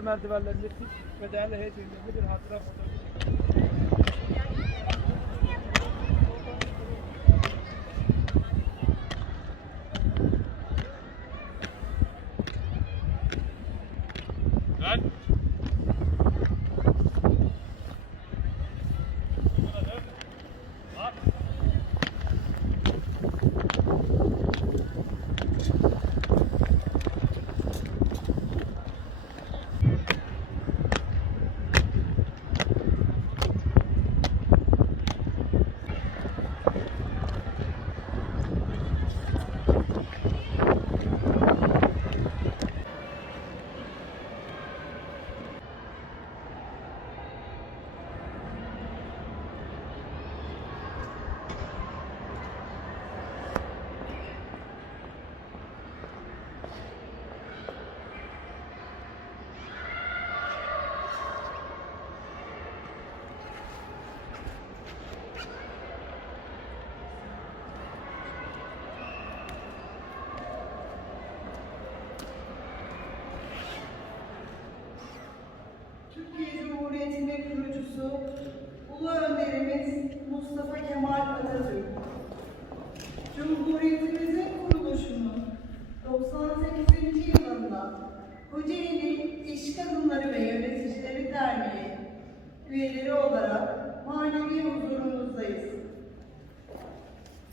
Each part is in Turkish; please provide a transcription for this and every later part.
merdivenlerinde ve değerli heyecanlı bir hatıra fotoğrafı çekelim. Üyeleri olarak manevi huzurumuzdayız.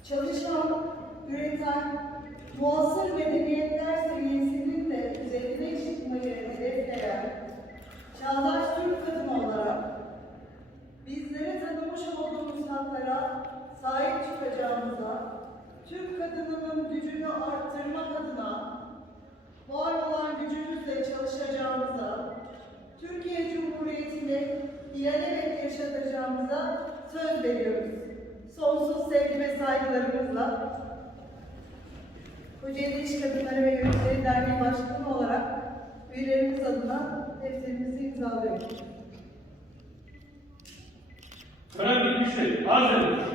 Çalışan, üreten, muasır medeniyetler seviyesinin de üzerine çıkmayı hedefleyen Çağdaş Türk kadını olarak bizlere tanımış olduğumuz haklara sahip çıkacağımıza, Türk kadınının gücünü arttırmak adına yaşatacağımıza söz veriyoruz. Sonsuz sevgi ve saygılarımızla Kocaeli İş Kadınları ve Yöneticileri Derneği Başkanı olarak üyelerimiz adına defterimizi imzalıyoruz. Tören bitmiştir. Arz edilir.